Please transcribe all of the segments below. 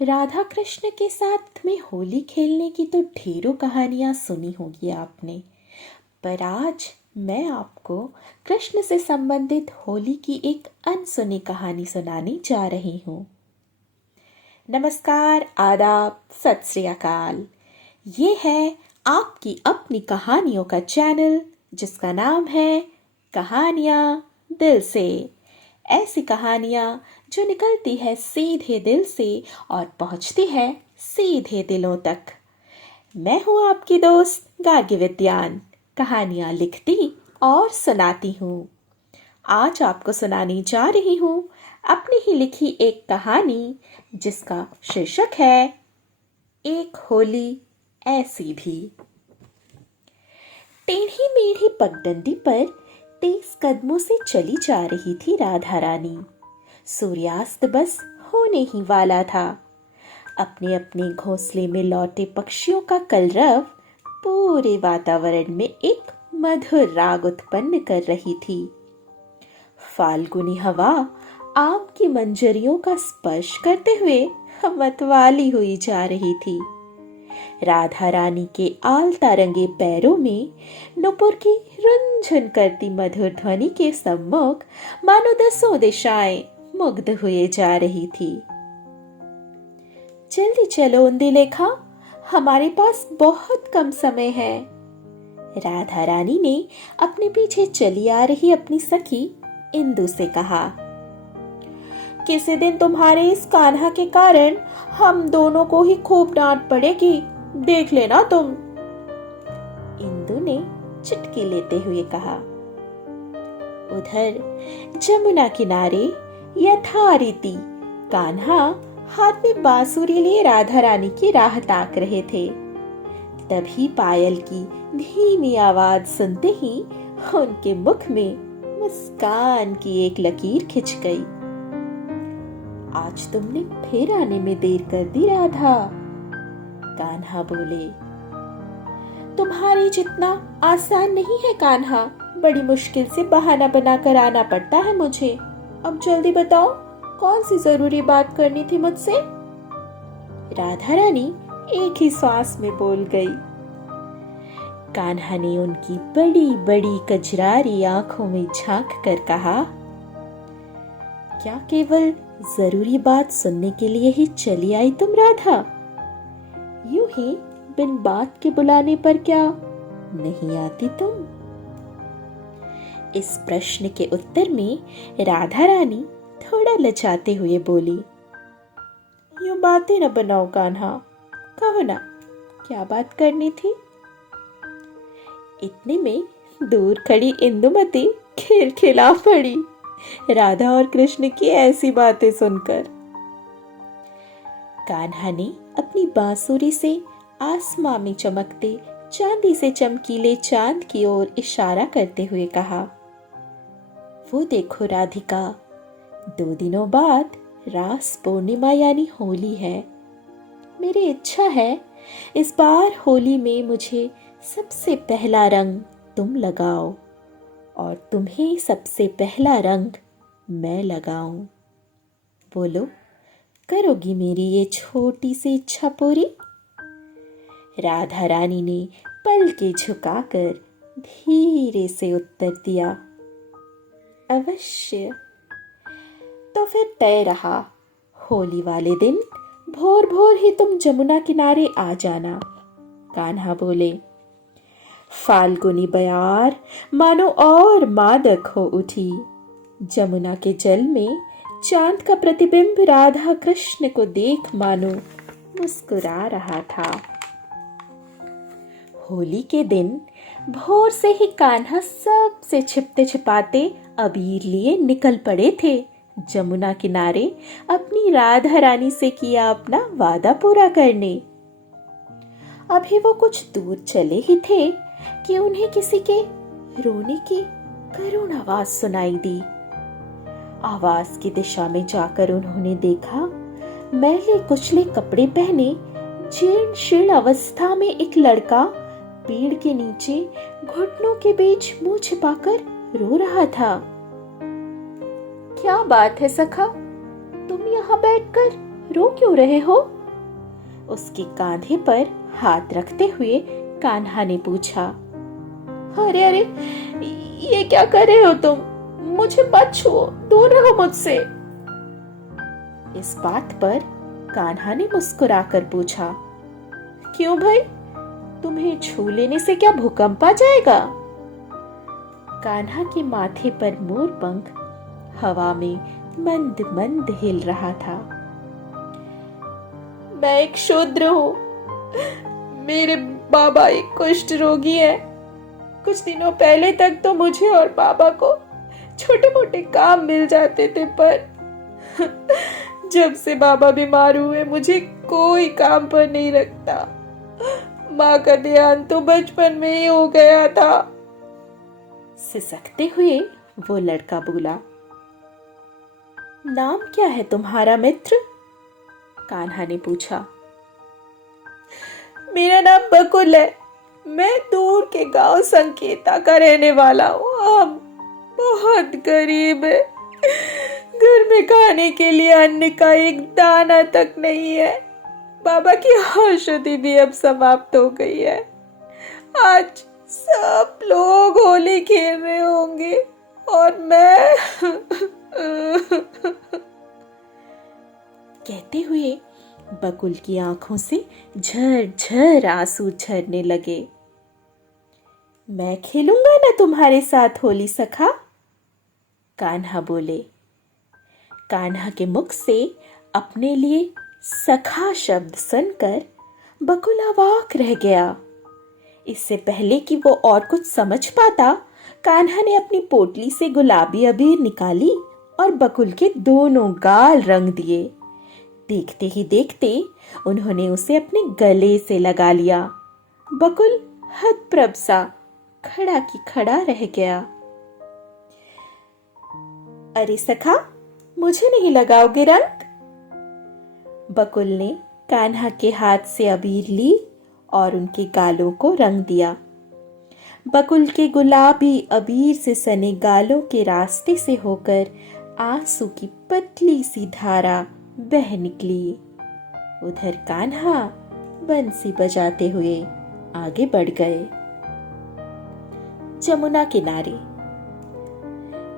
राधा कृष्ण के साथ में होली खेलने की तो ढेरों कहानियां सुनी होगी आपने। पर आज मैं आपको कृष्ण से संबंधित होली की एक अनसुनी कहानी सुनाने जा रही हूँ। नमस्कार, आदाब, सत श्री अकाल। ये है आपकी अपनी कहानियों का चैनल जिसका नाम है कहानियाँ दिल से। ऐसी कहानियाँ जो निकलती है सीधे दिल से और पहुँचती है सीधे दिलों तक। मैं हूँ आपकी दोस्त गार्गी विद्यान, कहानियाँ लिखती और सुनाती हूँ। आज आपको सुनाने जा रही हूँ अपनी ही लिखी एक कहानी जिसका शीर्षक है एक होली ऐसी भी। टेढ़ी मेढ़ी पगडंडी पर तेज कदमों से चली जा रही थी राधा रानी। सूर्यास्त बस होने ही वाला था। अपने अपने घोंसले में लौटे पक्षियों का कलरव पूरे वातावरण में एक मधुर राग उत्पन्न कर रही थी। फाल्गुनी हवा आम की मंजरियों का स्पर्श करते हुए मतवाली हुई जा रही थी। राधा रानी के आलता रंगे पैरों में नुपुर की रुंझुन करती मधुर ध्वनि के सम्मुख मानो दसों दिशाएं मुग्ध हुए जा रही थी। जल्दी चलो इंदुलेखा, हमारे पास बहुत कम समय है। राधा रानी ने अपने पीछे चली आ रही अपनी सखी इंदु से कहा। किसी दिन तुम्हारे इस कान्हा के कारण हम दोनों को ही खूब डांट पड़ेगी, देख लेना तुम। इंदु ने चुटकी लेते हुए कहा। उधर जमुना किनारे यथारीति कान्हा हाथ में बांसुरी लिए राधा रानी की राह ताक रहे थे। तभी पायल की धीमी आवाज सुनते ही उनके मुख में मुस्कान की एक लकीर खिंच गई। आज तुमने फिर आने में देर कर दी राधा, कान्हा बोले। तुम्हारी जितना आसान नहीं है कान्हा, बड़ी मुश्किल से बहाना बनाकर आना पड़ता है मुझे। अब जल्दी बताओ, कौन सी जरूरी बात करनी थी मुझसे? राधा रानी एक ही सांस में बोल गई। कान्हा ने उनकी बड़ी बड़ी कजरारी आंखों में झांक कर कहा, क्या केवल जरूरी बात सुनने के लिए ही चली आई तुम राधा? यूं ही बिन बात के बुलाने पर क्या नहीं आती तुम? इस प्रश्न के उत्तर में राधा रानी थोड़ा लजाते हुए बोली, यूं बातें न बनाओ कान्हा, कहो ना क्या बात करनी थी? इतने में दूर खड़ी इंदुमती खिलखिला पड़ी राधा और कृष्ण की ऐसी बातें सुनकर। कान्हा ने अपनी बांसुरी से आसमां में चमकते चांदी से चमकीले चांद की ओर इशारा करते हुए कहा, वो देखो राधिका, 2 दिनों बाद रास पूर्णिमा यानी होली है। मेरी इच्छा है इस बार होली में मुझे सबसे पहला रंग तुम लगाओ और तुम्हें सबसे पहला रंग मैं लगाऊं। बोलो, करोगी मेरी ये छोटी सी इच्छा पूरी? राधा रानी ने पलकें झुकाकर धीरे से उत्तर दिया, अवश्य। तो फिर तय रहा, होली वाले दिन भोर भोर ही तुम जमुना किनारे आ जाना, कान्हा बोले। फाल्गुनी बयार मानो और मादक हो उठी। जमुना के जल में चांद का प्रतिबिंब राधा कृष्ण को देख मानो मुस्कुरा रहा था। होली के दिन भोर से ही कान्हा सबसे छिपते छिपाते अबीर लिए निकल पड़े थे जमुना किनारे अपनी राधा रानी से किया अपना वादा पूरा करने। अभी वो कुछ दूर चले ही थे कि उन्हें किसी के रोने की करुण आवाज सुनाई दी। आवाज की दिशा में जाकर उन्होंने देखा, मैले कुचले कपड़े पहने जीर्ण शीर्ण अवस्था में एक लड़का पेड़ के नीचे घुटनों के बीच मुंह छिपाकर रो रहा था। क्या बात है सखा, तुम यहाँ बैठकर रो क्यों रहे हो? उसके कांधे पर हाथ रखते हुए कान्हा ने पूछा। अरे अरे, ये क्या कर रहे हो तुम? मुझे मत छुओ, दूर रहो मुझसे। इस बात पर कान्हा ने मुस्कुराकर पूछा, क्यों भाई, तुम्हें छू लेने से क्या भूकंप आ जाएगा? कान्हा के माथे पर मोर पंख हवा में मंद मंद हिल रहा था। मैं एक शूद्र हूँ, मेरे बाबा एक कुष्ठ रोगी है। कुछ दिनों पहले तक तो मुझे और बाबा को छोटे मोटे काम मिल जाते थे, पर जब से बाबा बीमार हुए मुझे कोई काम पर नहीं रखता। माँ का देहांत तो बचपन में ही हो गया था। सिसकते हुए वो लड़का बोला। नाम क्या है तुम्हारा मित्र? कान्हा ने पूछा। मेरा नाम बकुल है, मैं दूर के गांव संकेता का रहने वाला हूँ। हम बहुत गरीब है, घर में खाने के लिए अन्न का एक दाना तक नहीं है। बाबा की औषधि भी अब समाप्त हो गई है। आज सब लोग होली खेल रहे होंगे और मैं कहते हुए बकुल की आंखों से झरझर आंसू झरने लगे। मैं खेलूंगा ना तुम्हारे साथ होली सखा, कान्हा बोले। कान्हा के मुख से अपने लिए सखा शब्द सुनकर बकुल अवाक रह गया। इससे पहले कि वो और कुछ समझ पाता, कान्हा ने अपनी पोटली से गुलाबी अबीर निकाली और बकुल के दोनों गाल रंग दिए। देखते ही देखते उन्होंने उसे अपने गले से लगा लिया। बकुल हतप्रभ सा खड़ा की खड़ा रह गया। अरे सखा, मुझे नहीं लगाओगे रंग? बकुल ने कान्हा के हाथ से अबीर ली और उनके गालों को रंग दिया। बकुल के गुलाबी अबीर से सने गालों के रास्ते से होकर आंसू की पतली सी धारा बह निकली। उधर कान्हा बंसी बजाते हुए आगे बढ़ गए। जमुना किनारे।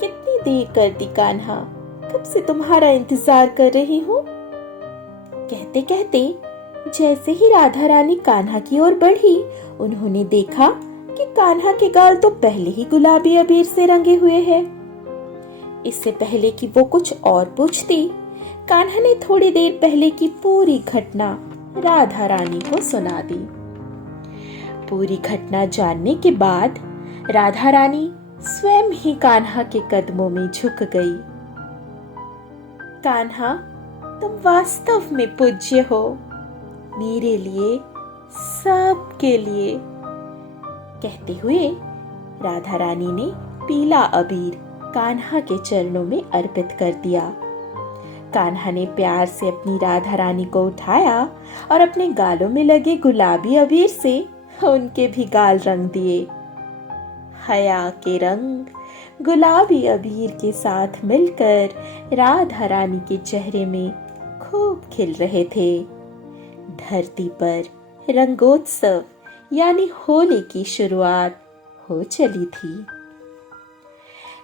कितनी देर कर दी कान्हा, कब से तुम्हारा इंतजार कर रही हूँ। कहते कहते जैसे ही राधा रानी कान्हा की ओर बढ़ी, उन्होंने देखा कि कान्हा के गाल तो पहले ही गुलाबी अबीर से रंगे हुए हैं। इससे पहले कि वो कुछ और पूछती, कान्हा ने थोड़ी देर पहले की पूरी घटना राधा रानी को सुना दी। पूरी घटना जानने के बाद राधा रानी स्वयं ही कान्हा के कदमों में झुक गई। कान्हा, तुम वास्तव में पूज्य हो, मेरे लिए, सबके लिए। कहते हुए राधा रानी ने पीला अबीर कान्हा के चरणों में अर्पित कर दिया। कान्हा ने प्यार से अपनी राधा रानी को उठाया और अपने गालों में लगे गुलाबी अबीर से उनके भी गाल रंग दिए। हया के रंग गुलाबी अबीर के साथ मिलकर राधा रानी के चेहरे में खूब खिल रहे थे। धरती पर रंगोत्सव यानी होली की शुरुआत हो चली थी।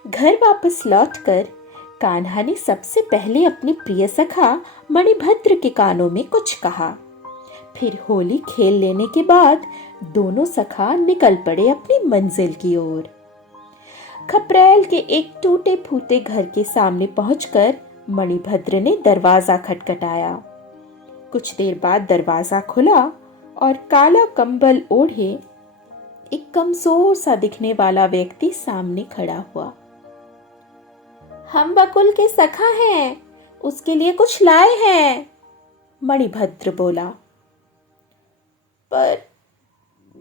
घर वापस लौटकर कान्हा ने सबसे पहले अपने प्रिय सखा मणिभद्र के कानों में कुछ कहा। फिर होली खेल लेने के बाद दोनों सखा निकल पड़े अपनी मंजिल की ओर। खपरेल के एक टूटे फूटे घर के सामने पहुंचकर मणिभद्र ने दरवाजा खटखटाया। कुछ देर बाद दरवाजा खुला और काला कंबल ओढ़े एक कमजोर सा दिखने वाला व्यक्ति सामने खड़ा हुआ। हम बकुल के सखा हैं, उसके लिए कुछ लाए हैं, मणिभद्र बोला। पर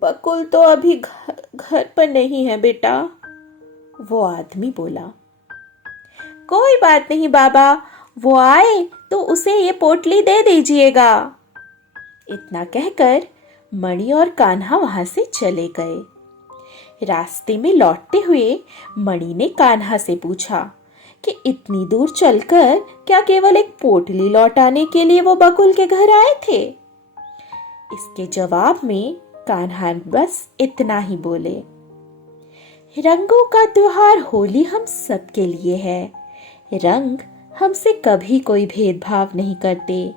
बकुल तो अभी घर पर नहीं है बेटा, वो आदमी बोला। कोई बात नहीं बाबा, वो आए तो उसे ये पोटली दे दीजिएगा। इतना कहकर मणि और कान्हा वहां से चले गए। रास्ते में लौटते हुए मणि ने कान्हा से पूछा कि इतनी दूर चलकर क्या केवल एक पोटली लौटाने के लिए वो बकुल के घर आए थे। इसके जवाब में कान्हा बस इतना ही बोले, रंगों का त्योहार होली हम सबके लिए है। रंग हमसे कभी कोई भेदभाव नहीं करते।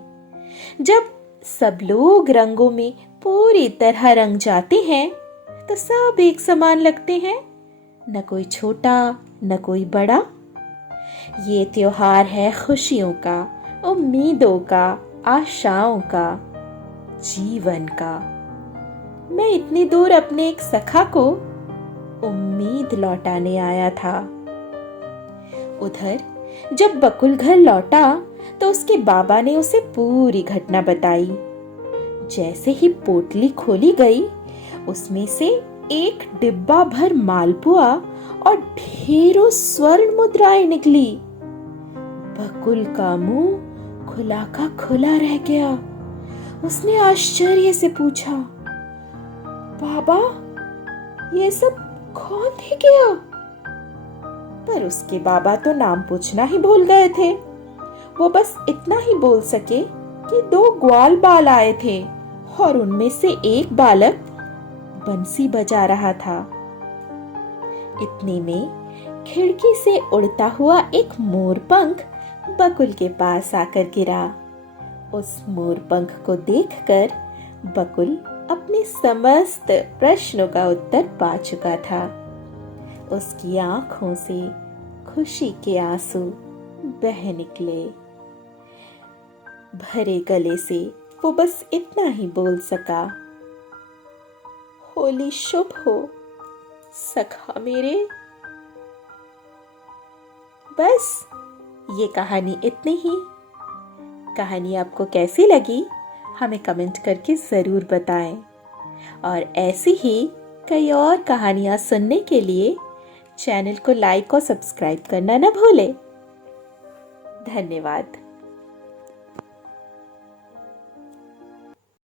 जब सब लोग रंगों में पूरी तरह रंग जाते हैं तो सब एक समान लगते हैं, न कोई छोटा न कोई बड़ा। ये त्योहार है खुशियों का, उम्मीदों का, आशाओं का, जीवन का। मैं इतनी दूर अपने एक सखा को उम्मीद लौटाने आया था। उधर जब बकुल घर लौटा तो उसके बाबा ने उसे पूरी घटना बताई। जैसे ही पोटली खोली गई, उसमें से एक डिब्बा भर मालपुआ और ढेरों स्वर्ण मुद्राएं निकली। बकुल का मुंह खुला का खुला रह गया। उसने आश्चर्य से पूछा, बाबा, ये सब कौन दे गया? पर उसके बाबा तो नाम पूछना ही भूल गए थे। वो बस इतना ही बोल सके कि 2 ग्वाल बाल आए थे और उनमें से एक बालक बंसी बजा रहा था। इतने में खिड़की से उड़ता हुआ एक मोरपंख बकुल के पास आकर गिरा। उस मोरपंख को देखकर बकुल अपने समस्त प्रश्नों का उत्तर पा चुका था। उसकी आंखों से खुशी के आंसू बह निकले। भरे गले से वो बस इतना ही बोल सका, होली शुभ हो सखा मेरे। बस ये कहानी इतनी ही। कहानी आपको कैसी लगी हमें कमेंट करके जरूर बताएं, और ऐसी ही कई और कहानियां सुनने के लिए चैनल को लाइक और सब्सक्राइब करना न भूलें। धन्यवाद।